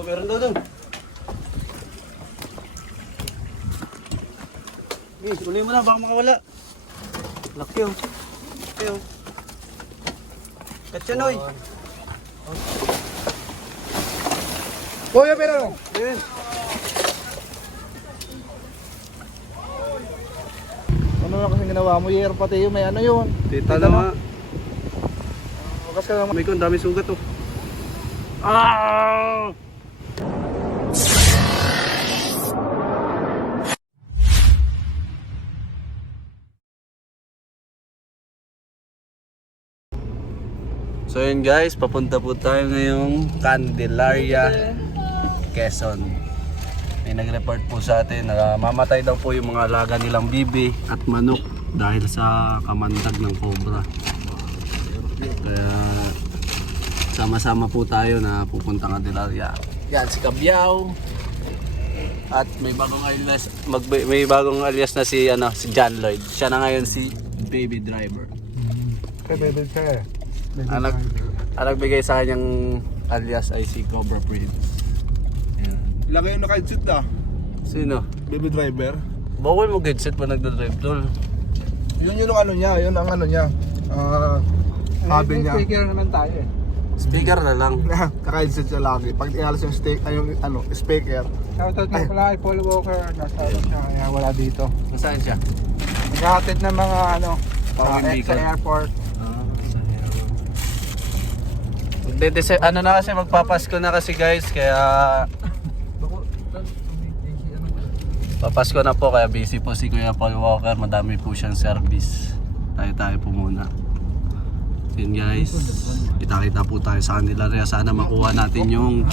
Oh, meron daw doon. Miss, uli mo na, baka makawala. Laki oh. Laki oh. Katsanoy. Kuya, pero Ayun. ano na kasi ginawa mo? Year pati yung may ano yun. Tita na nga. Wakas ka naman. May ko, ang dami sugat oh. Ah! So yun guys, papunta po tayo ngayong Candelaria, Quezon. May nag-report po sa atin na mamatay daw po yung mga alaga nilang bibi at manok dahil sa kamandag ng cobra. Kaya sama-sama po tayo na pupunta Candelaria. Yan si Cabiao. At may bagong alias na si John Lloyd. Siya na ngayon si Baby Driver. Kaya bebe ka eh. Ang nagbigay sa kanyang alias ay si Cobra Prince. Yan. Laki yung naka-headset na. Sino? Baby driver. Bawal mo headset pa nagdadrive tol. Yun yung ano niya. Yun ang ano niya. Sabi niya. Speaker naman tayo eh. Speaker na lang. Naka-headset siya lagi. Pag inalas yung speaker. Shoutout na pala kay Paul Walker. Nasa siya kaya wala dito. Nasaan siya? Naghahatid ng mga ano Pawin sa Bicol. airport. Ano na kasi magpapasko na kasi guys kaya papasko na po kaya busy po si Kuya Paul Walker, madami po siyang service. Tayo po muna. Yun guys, kita-kita po tayo sa kanila. Sana makuha natin yung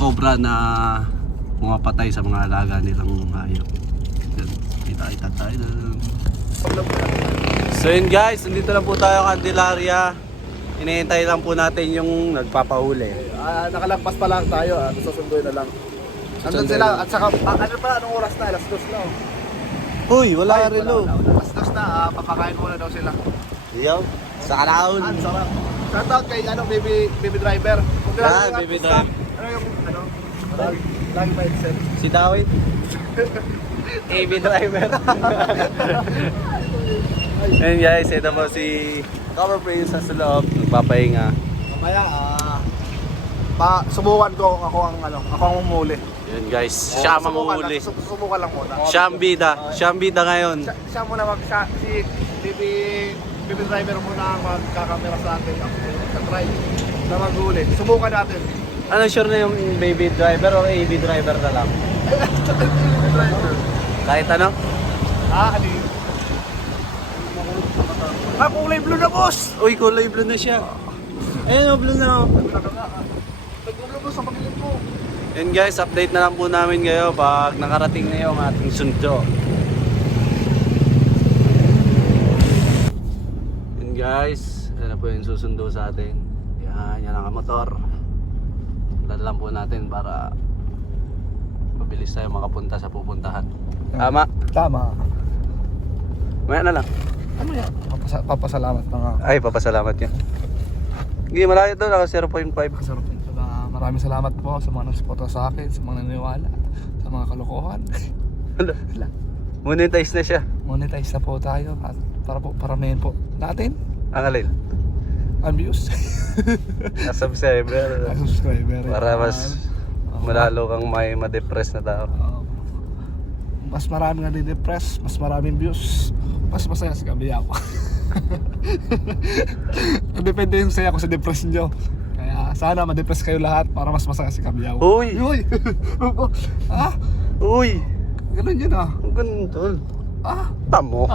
cobra na pumapatay sa mga alaga nilang hayop. Yun, kita-kita tayo na. So yun guys, nandito na po tayo Candelaria. Hinihintay lang po natin yung nagpapahuli. Nakalagpas pa lang tayo. Susunduin na lang. Nandun sila. At saka, ano pa, anong oras na? Alas 2 na. Uy, wala rin lo. Alas 2 na. Papakain muna daw sila. Yo, sa kalaon. Ang sarap. Shoutout kay baby driver. Kung Ah, baby driver. Ano yung lagi pa headset. Si Dawit. AB driver. And guys, ito po si Cover Prince sa loob, nagpapahinga. Mamaya, subukan ko ako ang umuli. Yun guys, siya mamuli. Subukan lang muna. Siya ang bida ngayon. Siya muna si baby driver muna ang magkakamera sa atin. Sa try na maghuli. Subukan natin. Ano sure na yung baby driver o AB driver na lang? Baby driver. Kahit ano? Ano yun? Kulay blue na boss! Uy, kulay blue na siya. Ayun o, blue na o. Nag-blue boss ang pagkilit mo. Yun guys, update na lang po namin kayo pag nakarating na yung ating sundo. Yun guys, yan na po yung susundo sa atin. Yan ang motor. Dala lang po natin para mabilis tayo makapunta sa pupuntahan. Tama? Tama. Maya na lang. Ano yan? Papasalamat mga Ay, papasalamat yan. Hindi, malayo to, naka 0.5. kasarap. Maraming salamat po sa mga nagsuporta sa akin, sa mga naniwala, sa mga kalokohan. Monetize na siya. Monetize na po tayo at para po paramihin po natin Ang alin? ang views. Subscriber. Ang subscriber. Para mas malalo kang may ma-depress na tao. Mas maraming nade-depress, mas maraming views, mas masaya si Kabiya ko. Depende yung saya ko sa depression nyo. Kaya sana ma-depress kayo lahat para mas masaya si Kabiya ko. Uy! Uy! Ah! Uy! Ganun yun ah. Ang ganun. Ah! Tamo.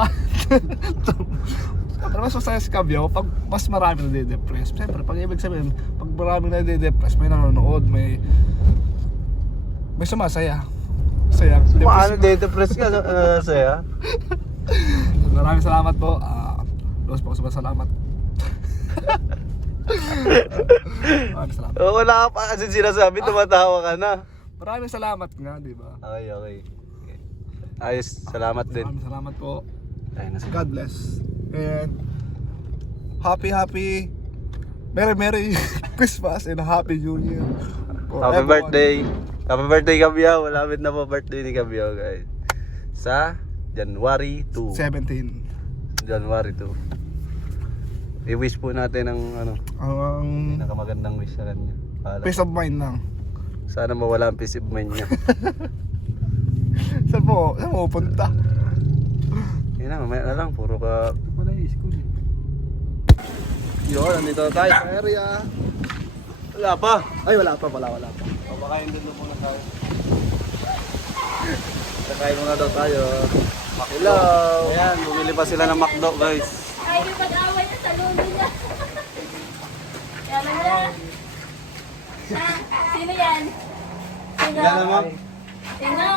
Para mas masaya si Kabiya ko pag mas maraming nade-depress. Siyempre, pag ibig sabihin, pag maraming nade-depress, may nanonood, may sumasaya. Saya. Paano de-depress ka? Saya? Maraming salamat po. Los po sa salamat. Maraming salamat. Wala ka pa kasi sinasabi, tumatawa ka na. Maraming salamat nga, di ba? Okay. Ayos, salamat din. Maraming salamat po. Ayun na God bless. And happy Merry Christmas and Happy New Year. Happy birthday. Happy birthday, Kabyaw. Malapit na po birthday ni Kabyaw, guys. Sa January 2. 17. January 2. I-wish po natin ang Ang pinakamagandang wish sa kanya. peace of mind lang. Sana mawala ang peace of mind niya. Saan mo punta? Yun na, mamaya na lang. Puro ka... Wala yung school eh. Yun, nandito na tayo sa area. Wala pa. Ay, wala pa. Pabakain doon na muna tayo. Kakain muna daw tayo. Hello! Ayan, bumili pa sila ng McDo, guys. Ay, may pag-away na sa lulo niya. Yaman niya. Ha? Sino yan? Sino? Diyan naman. Sino?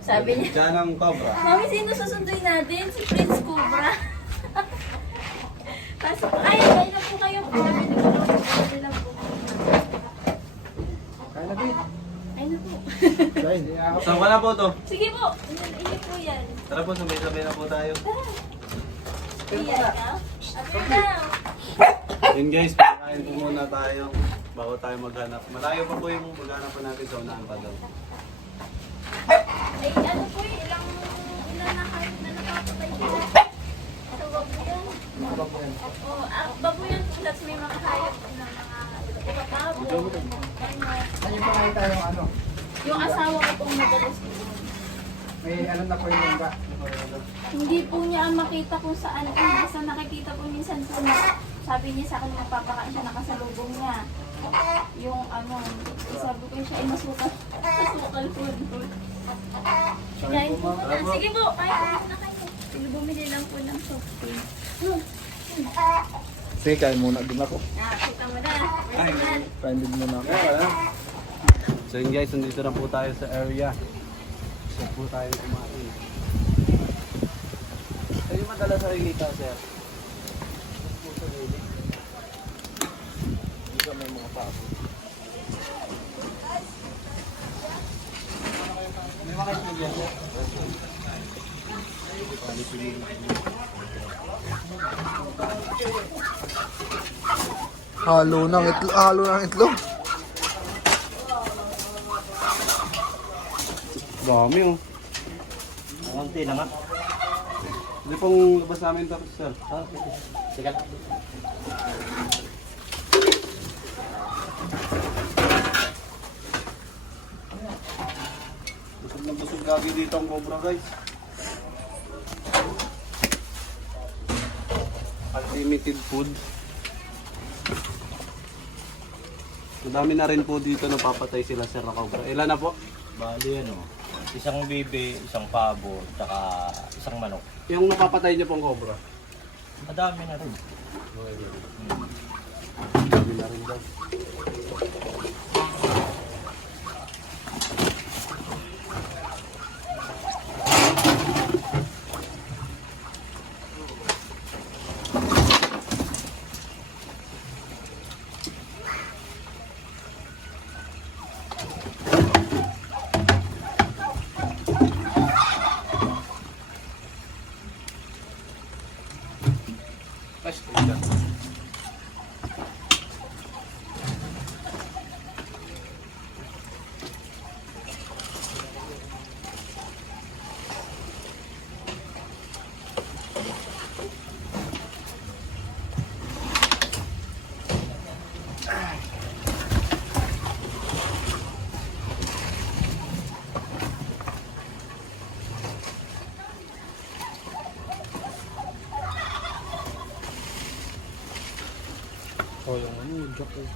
Sabi niya. Diyan ang cobra. Mami, sino susunduin natin? Si Prince Cobra. Pasok. Ay, kain na po kayo. Sabi lang po. Kaya na, babe. Ay na po. Saan ka na po to? Sige po. Ini po yan. Tara po, sabay-sabay na po tayo. Iyan ka? Ate daw. Yun guys, pagkain po muna tayo bago tayo maghanap. Malayo pa po yung maghanap pa natin sa unahan pa daw. Ay, ano po eh, ilang na nakapatay sila. Sa babuyan. Oo, babuyan po lahat may mga hayop na mga kapabo. Ano yung pakita yung ano? Yung asawa ko pong madalas dito. May ano na po yung lungga. Hindi po niya makita kung saan. Basta nakikita po minsan po na sabi niya sa akin magpapakain siya nakasalubong niya. Yung ano, sabi ko siya ay masukal. Masukal food. Kain po muna. Sige po, kain po muna kayo. Sige, bumili lang po ng soft drink. Sige, kain muna din ako. Kita mo na. Personal. Kain din muna ako. So yun guys, nandito na po tayo sa area. So po tayo kumain. Kayo madala sa Rilita, sir? Dito may mga pabo. May mga kaibigan, sir? Halo ng itlog. Dami oh. Konti na nga. Hindi pong labas namin ito, sir. Sige. Busog na busog lagi dito ang cobra, guys. Unlimited food. Madami na rin po dito napapatay sila, sir, na cobra. Ilan na po? Bali ano, isang bibe, isang pabo, tsaka isang manok. Yung napapatay niyo pong cobra. Madami na rin. Madami na rin daw. Oh, yung ano, yung joke.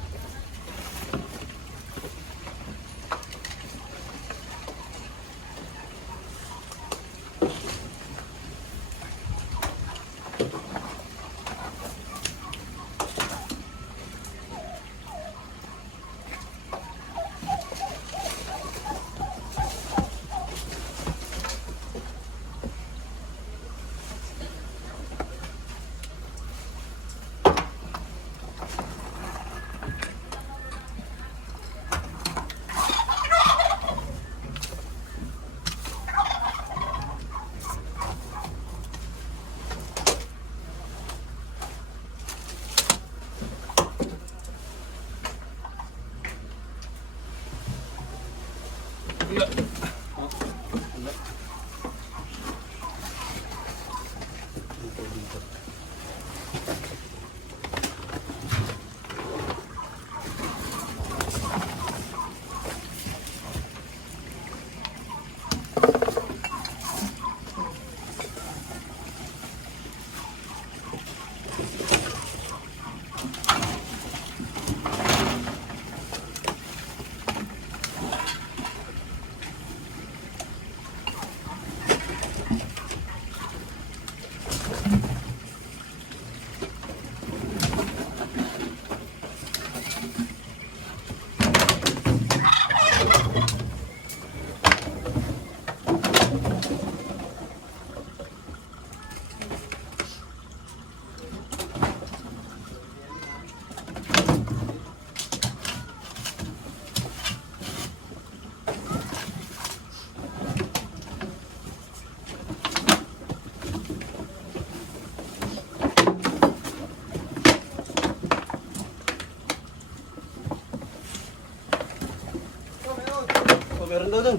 Oh, meron daw dun.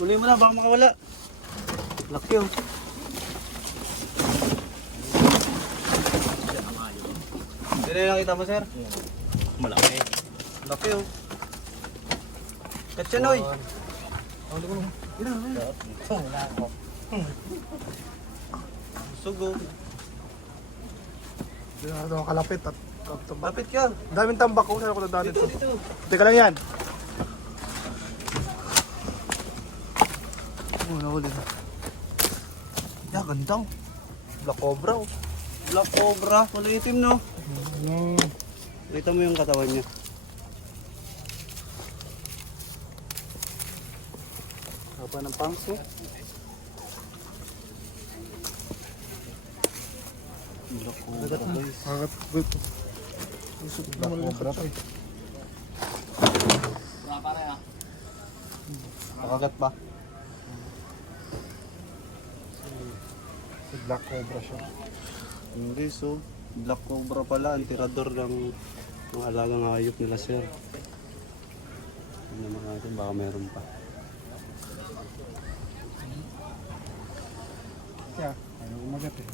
Uli mo na, baka makawala. Laki oh. Hindi na yung nakita mo, sir? Malaki. Laki oh. Katyan oy. Sugo. Hindi na ako kalapit at Lapit ka. daming tambak ko. Saan ako nadaan Dito, ito? dito. Teka lang yan. Oh, nahuli na. Ya, ganda oh. Black Cobra oh. Black Cobra. Wala itim no. Kita mo yung katawan niya. Haba ng pangs oh. Black Cobra guys. Angat good. Black Cobra pa. Nakagat ba? Black Cobra siya. Hindi so. Black Cobra pala. Ang tirador ng mga alagang hayop nila sir. Tignan naman natin baka meron pa. Kaya, ayaw umagat eh.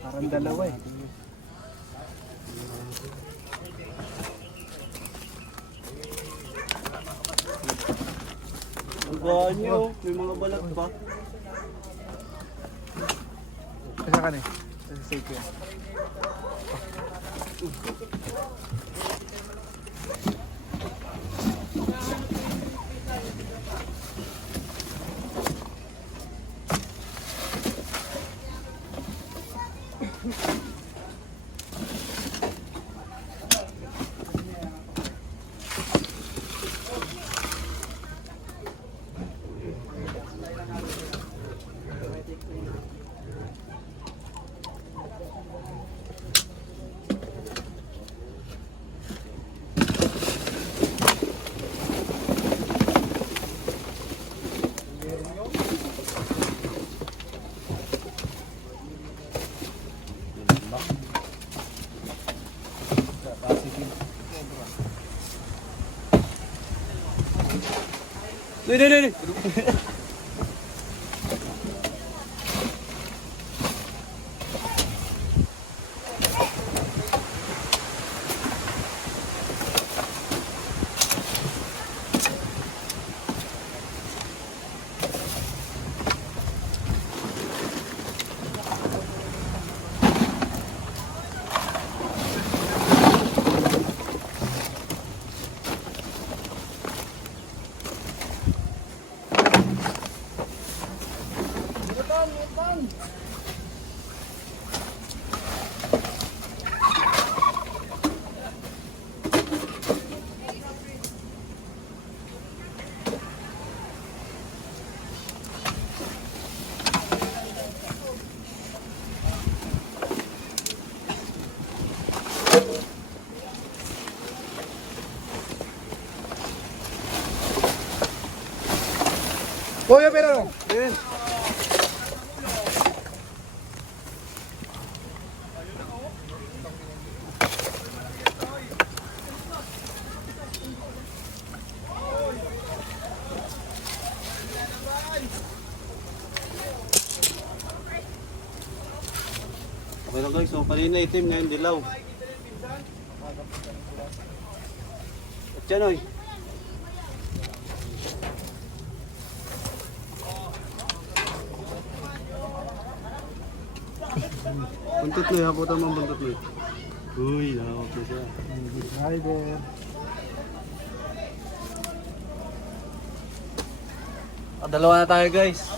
Parang dalawa eh. Ang ganyo. May mga balat pa. Kaya ka na eh. Safe yan. Dili. Kuya, pero Ayun. Okay lang guys, so kanina itim, ngayon dilaw. At yan oy. Buntot mo, haputan mo ang buntot mo. Uy, nakakot na siya. rider. Dalawa na tayo guys.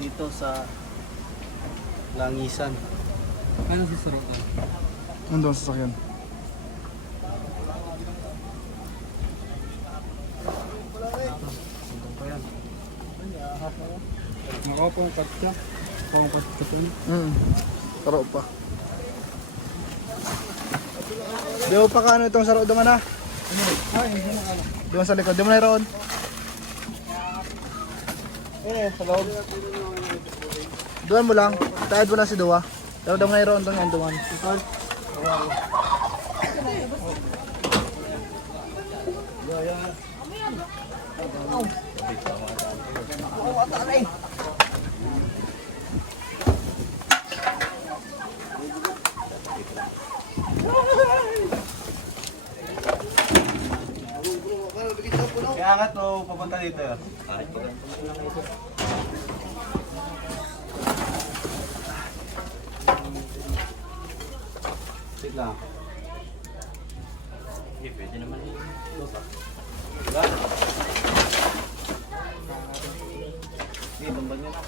Dito sa Langisan. Ano si Sorotan? Nandun sa sasakyan. Nakapong katsa. Nakapong katsa. Saro pa. Di mo pa kaano itong saro doon na? Doon sa likod. Di mo na iroon. Sa loob. Doon mo lang. Tayad mo lang si Dua. Pero di mo na iroon doon yung duwan. Kaya angat mo, papunta dito yun. Sit lang. Hindi, pwede naman ito pa. Diba? Sige, tumban nyo na.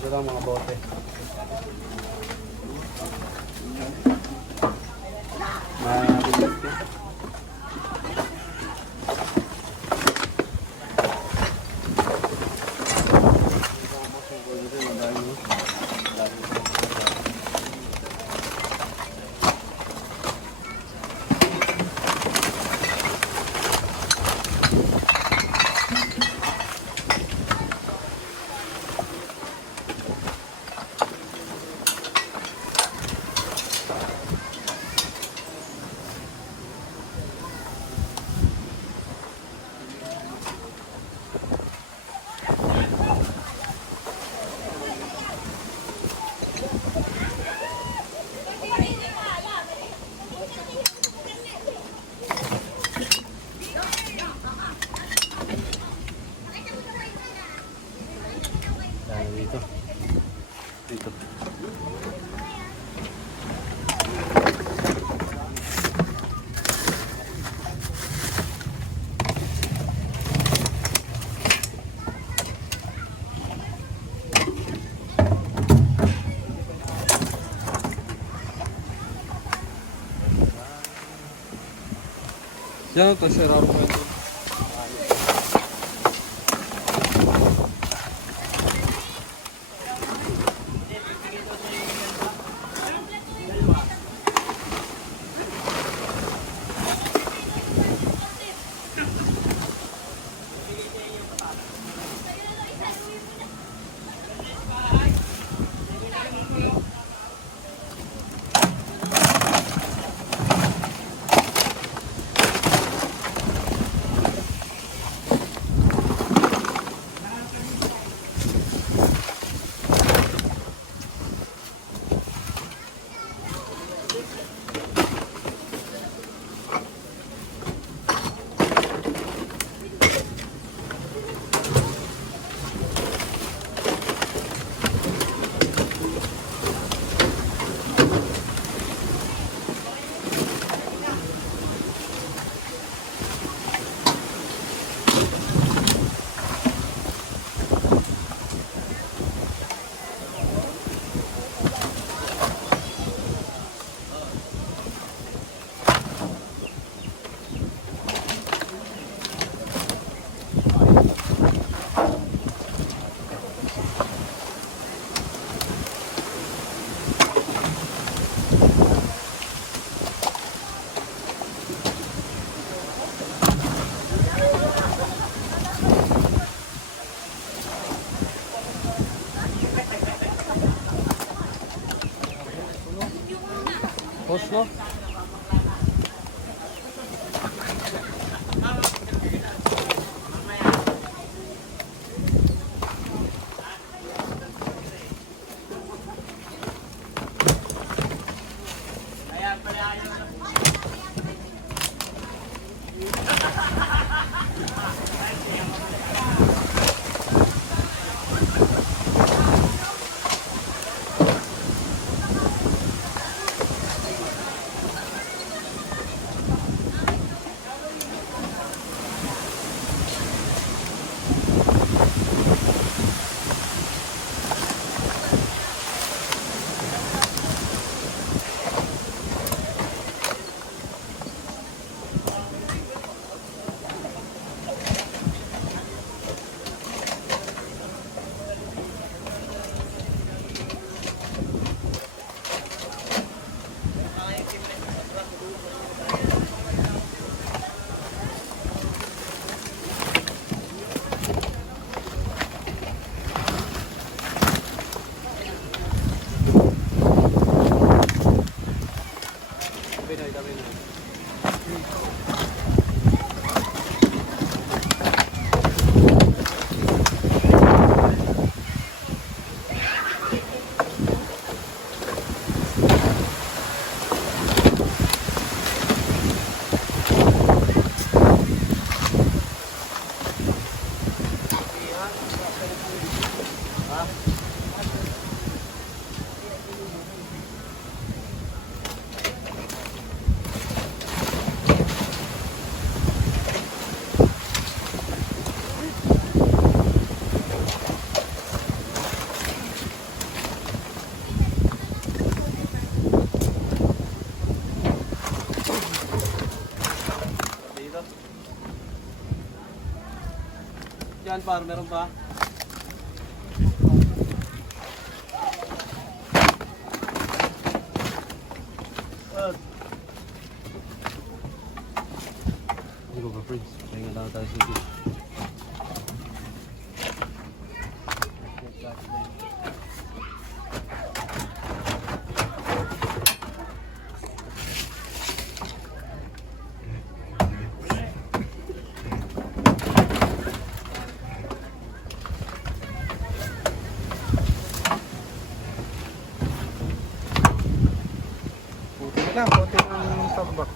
Ito lang mga bote. Mabigat yun. Dito. Dito. Diyan ito, si Raro mo ito. Post no? Diyan par, meron pa? Hindi ko ba friends? Kaya nga lang tayo sige. Konti ng tambak.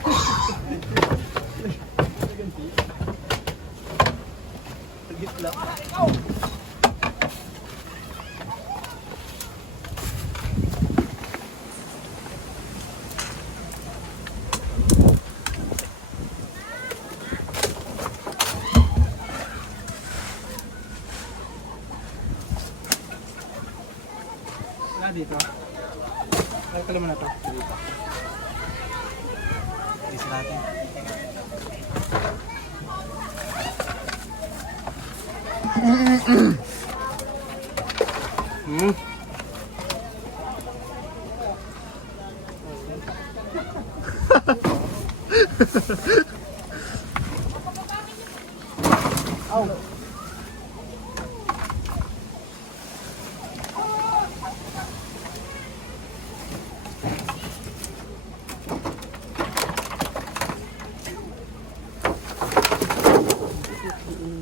Dito. Ay, pala mo na to. Dito. Isa natin.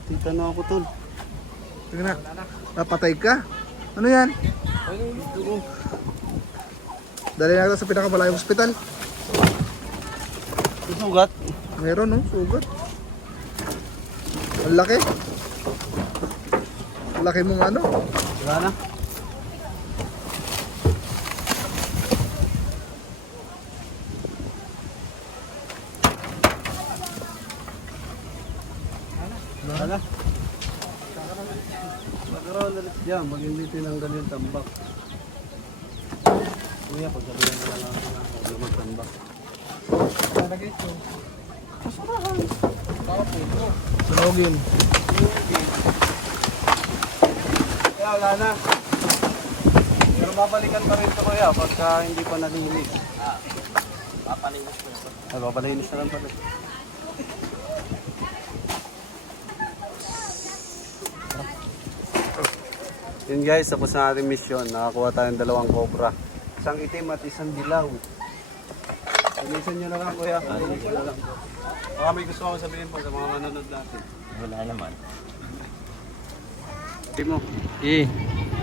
Tita na ako tol. Sige na. Napatay ka? Ano yan? Dali na kita sa pinakamalayong ospital. Susugat. Meron no? Sugat. Ang laki. Ang laki mong ano? Wala na. Wala na. Magkaroon ulit dyan. Pag hindi tinanggal yung tambak. Kuya, pagsabihan ko lang ako magtambak. Nalagay ito. Sunogin. Kaya wala na. Pero babalikan pa rin ito kaya pagka hindi pa nalinis. Papalinis ko ito. Ay, babalinis na lang pala. Yun guys, tapos na ating mission. Nakakuha tayong 2 cobra. Isang itim at isang dilaw. Bilisan nyo na lang kuya. Bilisan nyo lang. Baka may gusto akong sabihin po sa mga manonood natin. Wala naman. Mo.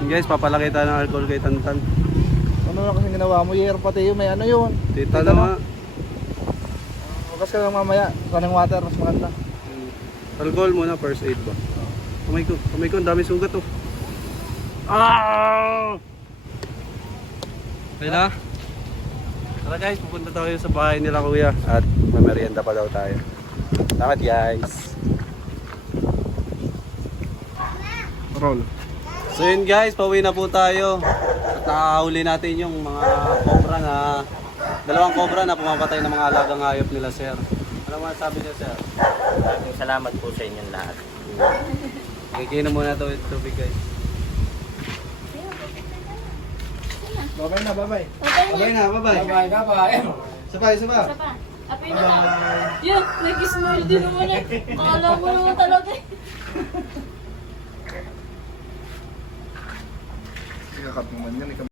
Guys, papalaki tayo ng alcohol kay Tantan. Ano na kasi ginawa mo? Year pati yun, may ano yun. Tita na nga. Bukas ka lang mamaya. Kanang water, mas maganda. Alcohol muna, first aid ba? Kamay ko, ang dami sugat oh. Ah! Okay na? Tara guys, pupunta tayo sa bahay nila kuya. At mamerienda pa daw tayo. Salamat guys. Roll. So yun guys, pauwi na po tayo. At nakahuli natin yung mga cobra na dalawang cobra na pumapatay ng mga alagang hayop nila sir. Ano masasabi niya sir? Maraming salamat po sa inyong lahat. Kaikinom muna ito yung tubig guys. Babay na, babay. Okay na. Bye-bye. Bye. Sabay. Isa pa. Apin na lang. Yun, nag-smile din naman eh. Akala ko naman talaga eh. Kakap naman yan.